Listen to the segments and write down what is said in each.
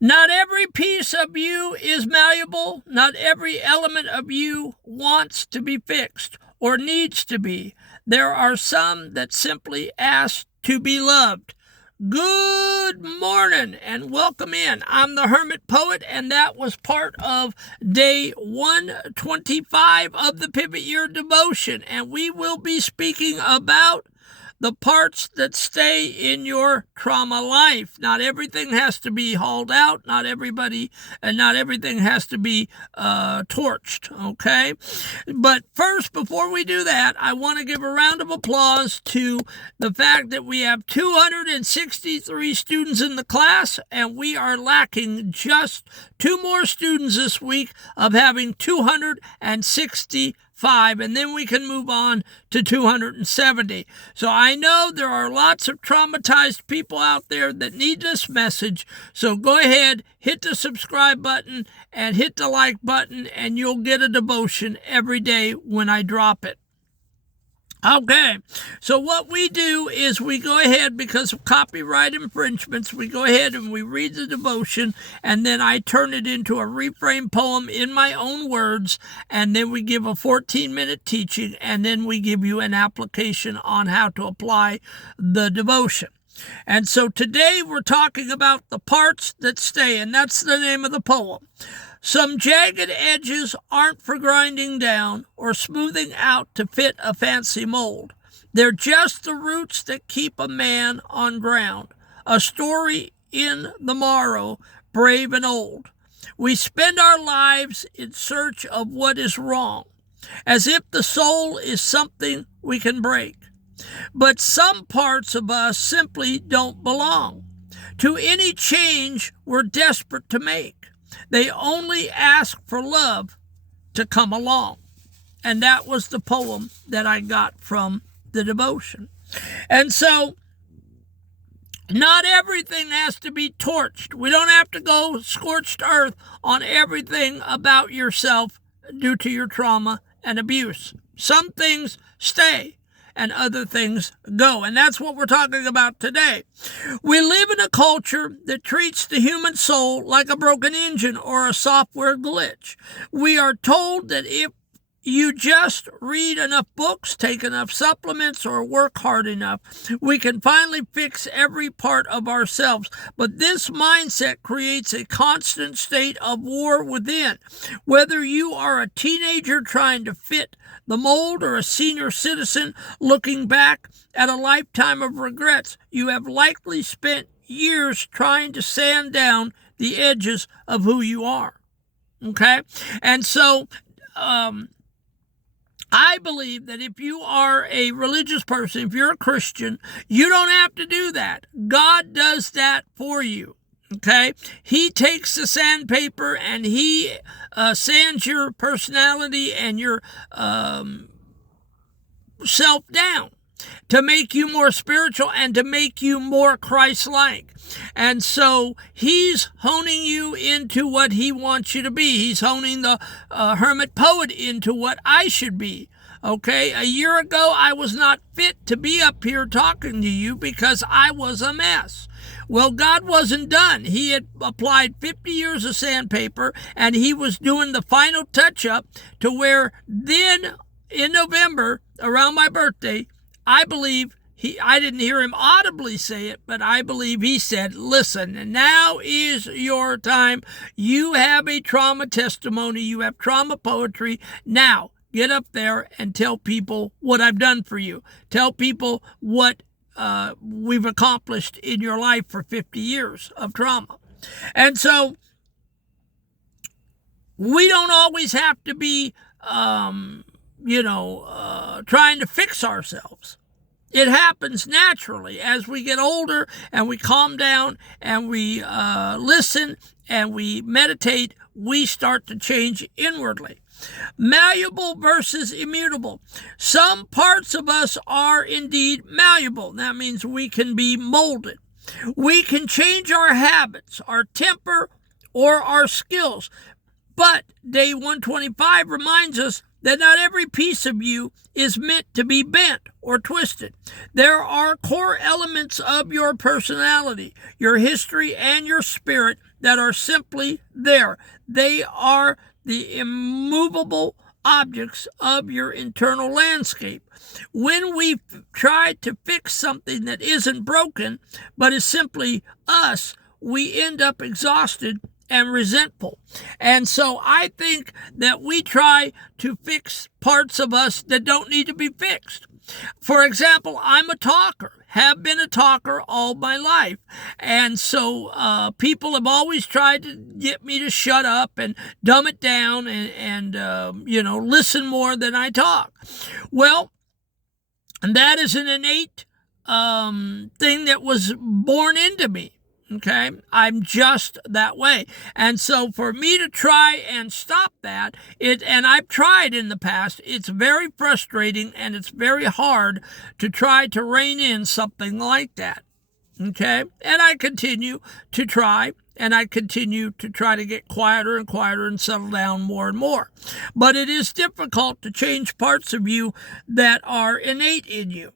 Not every piece of you is malleable. Not every element of you wants to be fixed or needs to be. There are some that simply ask to be loved. Good morning and welcome in. I'm the Hermit Poet, and that was part of day 125 of the Pivot Year Devotion. And we will be speaking about the parts that stay in your trauma life. Not everything has to be hauled out. Not everything has to be torched, okay? But first, before we do that, I want to give a round of applause to the fact that we have 263 students in the class, and we are lacking just 2 more students this week of having 265, and then we can move on to 270. So I know there are lots of traumatized people out there that need this message. So go ahead, hit the subscribe button and hit the like button, and you'll get a devotion every day when I drop it. Okay, so what we do is we go ahead, because of copyright infringements, we go ahead and we read the devotion, and then I turn it into a reframed poem in my own words, and then we give a 14-minute teaching, and then we give you an application on how to apply the devotion. And so today we're talking about the parts that stay, and that's the name of the poem. Some jagged edges aren't for grinding down or smoothing out to fit a fancy mold. They're just the roots that keep a man on ground, a story in the morrow, brave and old. We spend our lives in search of what is wrong, as if the soul is something we can break. But some parts of us simply don't belong to any change we're desperate to make. They only ask for love to come along. And that was the poem that I got from the devotion. And so, not everything has to be torched. We don't have to go scorched earth on everything about yourself due to your trauma and abuse. Some things stay and other things go. And that's what we're talking about today. We live in a culture that treats the human soul like a broken engine or a software glitch. We are told that if you just read enough books, take enough supplements, or work hard enough, we can finally fix every part of ourselves. But this mindset creates a constant state of war within. Whether you are a teenager trying to fit the mold or a senior citizen looking back at a lifetime of regrets, you have likely spent years trying to sand down the edges of who you are. Okay? And so, I believe that if you are a religious person, if you're a Christian, you don't have to do that. God does that for you. Okay? He takes the sandpaper and he sands your personality and your self down to make you more spiritual and to make you more Christ-like. And so he's honing you into what he wants you to be. He's honing the Hermit Poet into what I should be. Okay, a year ago, I was not fit to be up here talking to you because I was a mess. Well, God wasn't done. He had applied 50 years of sandpaper, and he was doing the final touch-up to where then in November, around my birthday, I believe I didn't hear him audibly say it, but I believe he said, listen, now is your time. You have a trauma testimony. You have trauma poetry. Now, get up there and tell people what I've done for you. Tell people what we've accomplished in your life for 50 years of trauma. And so we don't always have to be, trying to fix ourselves. It happens naturally as we get older and we calm down and we listen and we meditate, we start to change inwardly. Malleable versus immutable. Some parts of us are indeed malleable. That means we can be molded. We can change our habits, our temper, or our skills. But day 125 reminds us that not every piece of you is meant to be bent or twisted. There are core elements of your personality, your history, and your spirit that are simply there. They are the immovable objects of your internal landscape. When we try to fix something that isn't broken, but is simply us, we end up exhausted and resentful. And so I think that we try to fix parts of us that don't need to be fixed. For example, I'm a talker, have been a talker all my life. And so people have always tried to get me to shut up and dumb it down and listen more than I talk. Well, that is an innate thing that was born into me. Okay, I'm just that way. And so for me to try and stop that, and I've tried in the past, it's very frustrating and it's very hard to try to rein in something like that. Okay, and I continue to try, and I continue to try to get quieter and quieter and settle down more and more. But it is difficult to change parts of you that are innate in you.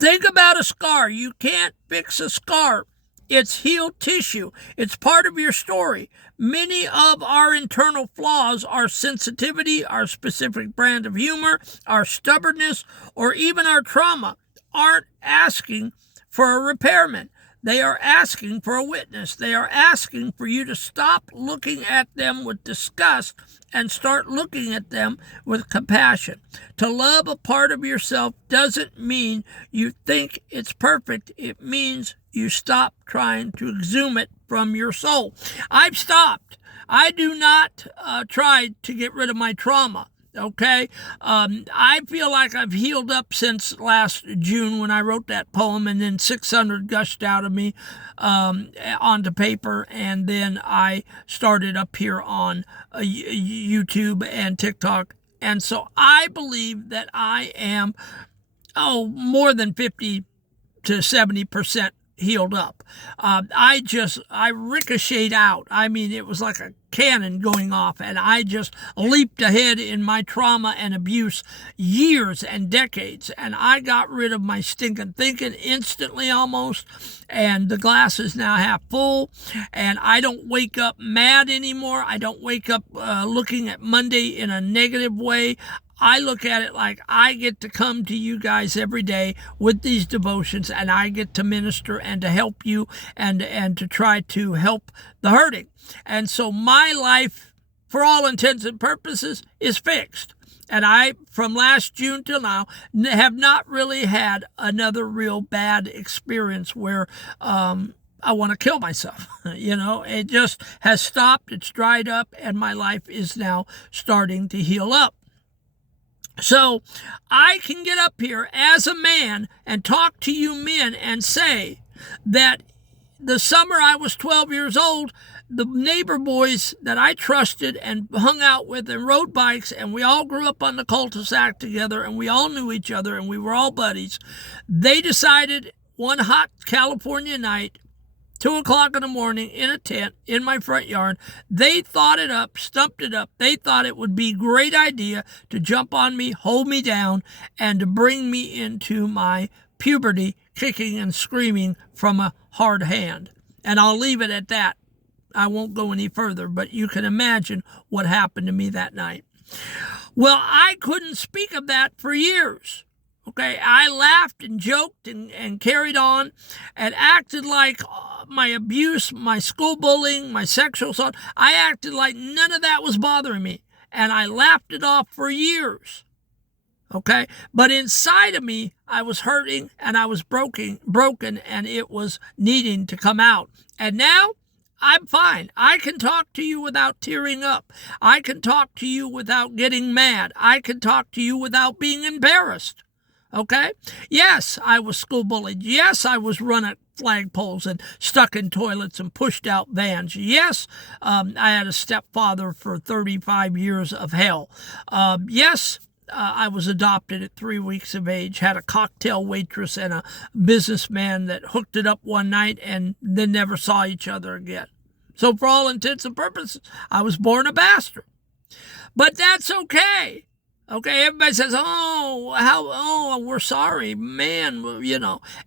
Think about a scar. You can't fix a scar. It's healed tissue. It's part of your story. Many of our internal flaws, our sensitivity, our specific brand of humor, our stubbornness, or even our trauma, aren't asking for a repairman. They are asking for a witness. They are asking for you to stop looking at them with disgust and start looking at them with compassion. To love a part of yourself doesn't mean you think it's perfect. It means you stop trying to exhume it from your soul. I've stopped. I do not try to get rid of my trauma. Okay, I feel like I've healed up since last June when I wrote that poem, and then 600 gushed out of me onto paper, and then I started up here on YouTube and TikTok. And so I believe that I am, more than 50 to 70% healed up. I ricocheted out. I mean, it was like a cannon going off, and I just leaped ahead in my trauma and abuse years and decades, and I got rid of my stinking thinking instantly almost, and the glass is now half full, and I don't wake up mad anymore. I don't wake up looking at Monday in a negative way. I look at it like I get to come to you guys every day with these devotions, and I get to minister and to help you and to try to help the hurting. And so my life, for all intents and purposes, is fixed. And I, from last June till now, have not really had another real bad experience where I want to kill myself. It just has stopped. It's dried up, and my life is now starting to heal up. So I can get up here as a man and talk to you men and say that the summer I was 12 years old, the neighbor boys that I trusted and hung out with and rode bikes, and we all grew up on the cul-de-sac together, and we all knew each other, and we were all buddies. They decided one hot California night, 2 o'clock in the morning, in a tent in my front yard, they thought it up, stumped it up. They thought it would be a great idea to jump on me, hold me down, and to bring me into my puberty, kicking and screaming from a hard hand. And I'll leave it at that. I won't go any further, but you can imagine what happened to me that night. Well, I couldn't speak of that for years. Okay, I laughed and joked and carried on and acted like my abuse, my school bullying, my sexual assault, I acted like none of that was bothering me. And I laughed it off for years. Okay, but inside of me, I was hurting and I was broken, and it was needing to come out. And now I'm fine. I can talk to you without tearing up. I can talk to you without getting mad. I can talk to you without being embarrassed. Okay? Yes, I was school bullied. Yes, I was run at flagpoles and stuck in toilets and pushed out vans. Yes, I had a stepfather for 35 years of hell. Yes, I was adopted at 3 weeks of age, had a cocktail waitress and a businessman that hooked it up one night and then never saw each other again. So for all intents and purposes, I was born a bastard. But that's okay. Okay, everybody says, we're sorry, man,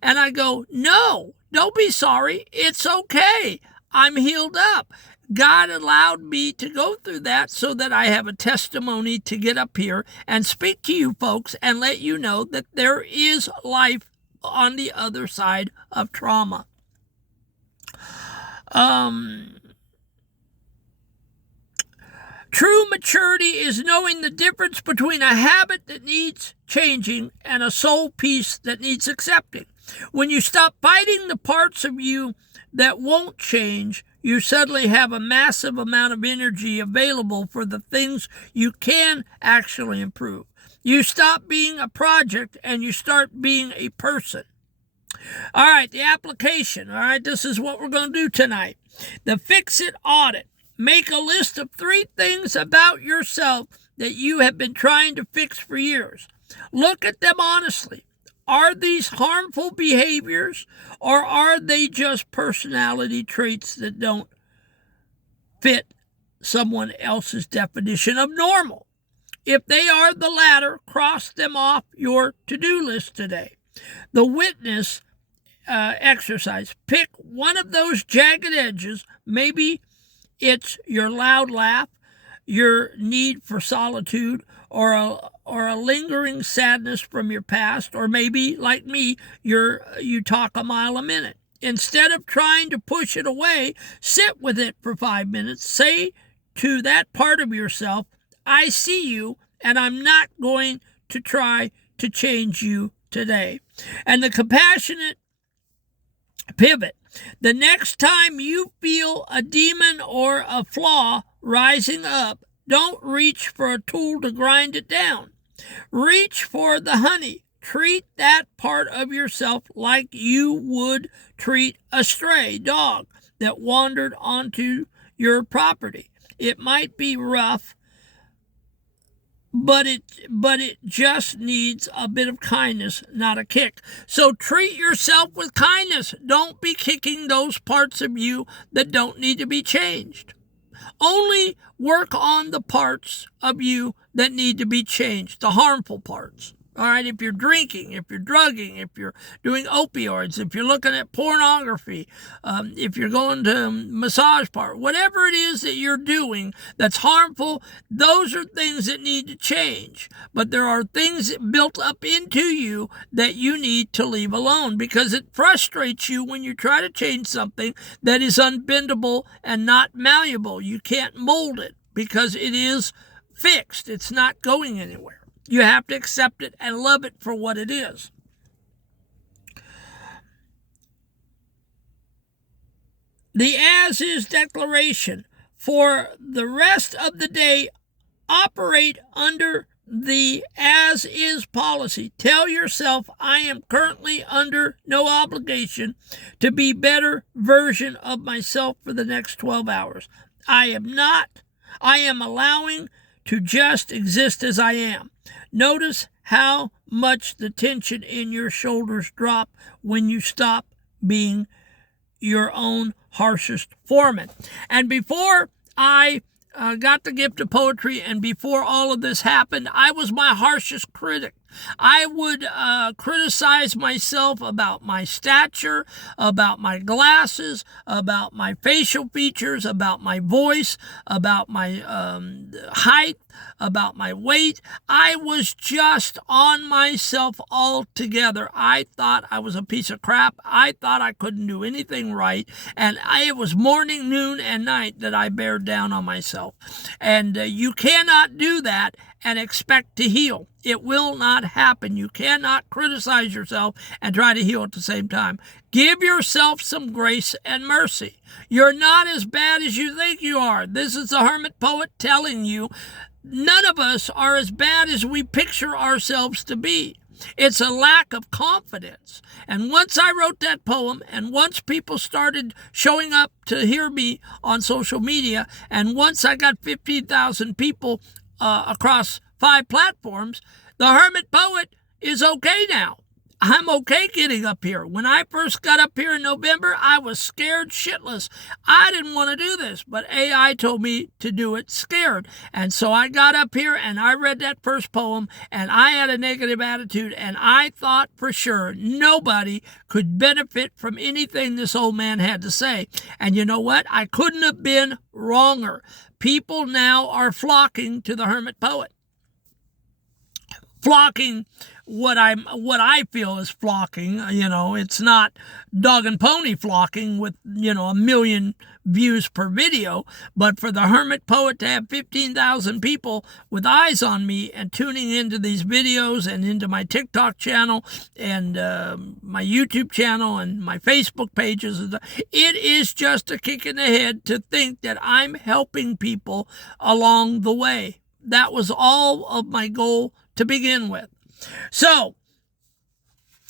And I go, no, don't be sorry. It's okay. I'm healed up. God allowed me to go through that so that I have a testimony to get up here and speak to you folks and let you know that there is life on the other side of trauma. True maturity is knowing the difference between a habit that needs changing and a soul piece that needs accepting. When you stop fighting the parts of you that won't change, you suddenly have a massive amount of energy available for the things you can actually improve. You stop being a project and you start being a person. All right, the application. All right, this is what we're going to do tonight. The Fix-It Audit. Make a list of 3 things about yourself that you have been trying to fix for years. Look at them honestly. Are these harmful behaviors, or are they just personality traits that don't fit someone else's definition of normal? If they are the latter, cross them off your to-do list today. The witness exercise. Pick one of those jagged edges. Maybe it's your loud laugh, your need for solitude, or a lingering sadness from your past, or maybe, like me, you talk a mile a minute. Instead of trying to push it away, sit with it for 5 minutes. Say to that part of yourself, I see you, and I'm not going to try to change you today. And the compassionate pivot. The next time you feel a demon or a flaw rising up, don't reach for a tool to grind it down. Reach for the honey. Treat that part of yourself like you would treat a stray dog that wandered onto your property. It might be rough, but it just needs a bit of kindness, not a kick. So treat yourself with kindness. Don't be kicking those parts of you that don't need to be changed. Only work on the parts of you that need to be changed, the harmful parts. All right, if you're drinking, if you're drugging, if you're doing opioids, if you're looking at pornography, if you're going to massage parlor, whatever it is that you're doing that's harmful, those are things that need to change. But there are things built up into you that you need to leave alone, because it frustrates you when you try to change something that is unbendable and not malleable. You can't mold it because it is fixed. It's not going anywhere. You have to accept it and love it for what it is. The as-is declaration. For the rest of the day, operate under the as-is policy. Tell yourself, I am currently under no obligation to be a better version of myself for the next 12 hours. I am allowing to just exist as I am. Notice how much the tension in your shoulders drop when you stop being your own harshest foreman. And before I got the gift of poetry, and before all of this happened, I was my harshest critic. I would criticize myself about my stature, about my glasses, about my facial features, about my voice, about my height, about my weight. I was just on myself altogether. I thought I was a piece of crap. I thought I couldn't do anything right. And it was morning, noon, and night that I bared down on myself. And you cannot do that and expect to heal. It will not happen. You cannot criticize yourself and try to heal at the same time. Give yourself some grace and mercy. You're not as bad as you think you are. This is the Hermit Poet telling you none of us are as bad as we picture ourselves to be. It's a lack of confidence. And once I wrote that poem, and once people started showing up to hear me on social media, and once I got 15,000 people across 5 platforms, the Hermit Poet is okay now. I'm okay getting up here. When I first got up here in November, I was scared shitless. I didn't want to do this, but AI told me to do it scared. And so I got up here and I read that first poem, and I had a negative attitude, and I thought for sure nobody could benefit from anything this old man had to say. And you know what? I couldn't have been wronger. People now are flocking to the Hermit Poet. Flocking, what I feel is flocking. It's not dog and pony flocking with, 1 million views per video, but for the Hermit Poet to have 15,000 people with eyes on me and tuning into these videos and into my TikTok channel and my YouTube channel and my Facebook pages, it is just a kick in the head to think that I'm helping people along the way. That was all of my goal to begin with. So,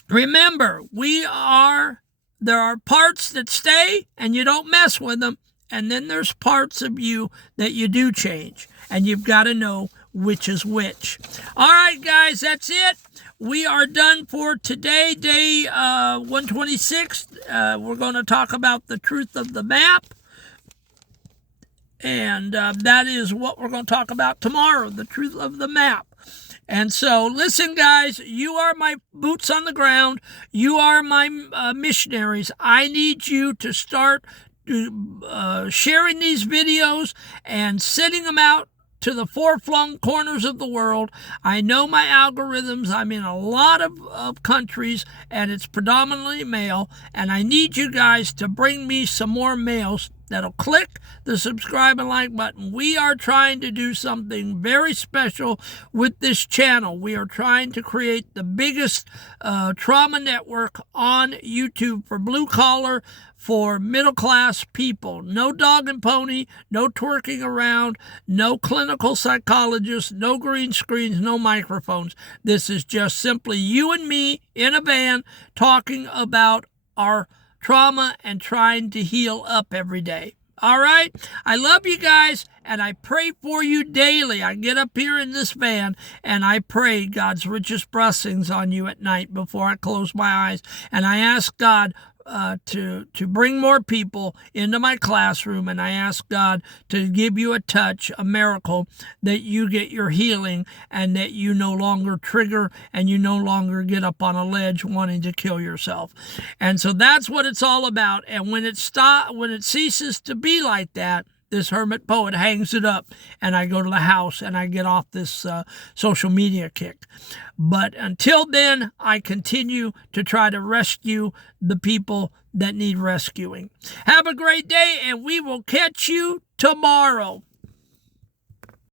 remember, there are parts that stay and you don't mess with them, and then there's parts of you that you do change, and you've got to know which is which. All right, guys, that's it. We are done for today, day 126. We're going to talk about the truth of the map. And that is what we're going to talk about tomorrow, the truth of the map. And so, listen, guys, you are my boots on the ground. You are my missionaries. I need you to start sharing these videos and sending them out to the far-flung corners of the world. I know my algorithms. I'm in a lot of countries, and it's predominantly male, and I need you guys to bring me some more males that'll click the subscribe and like button. We are trying to do something very special with this channel. We are trying to create the biggest trauma network on YouTube for blue collar, for middle class people. No dog and pony, no twerking around, no clinical psychologists, no green screens, no microphones. This is just simply you and me in a van talking about our trauma and trying to heal up every day. All right? I love you guys, and I pray for you daily. I get up here in this van, and I pray God's richest blessings on you at night before I close my eyes. And I ask God to bring more people into my classroom, and I ask God to give you a touch, a miracle, that you get your healing and that you no longer trigger and you no longer get up on a ledge wanting to kill yourself. And so that's what it's all about. And when it ceases to be like that, this Hermit Poet hangs it up, and I go to the house and I get off this social media kick. But until then, I continue to try to rescue the people that need rescuing. Have a great day, and we will catch you tomorrow.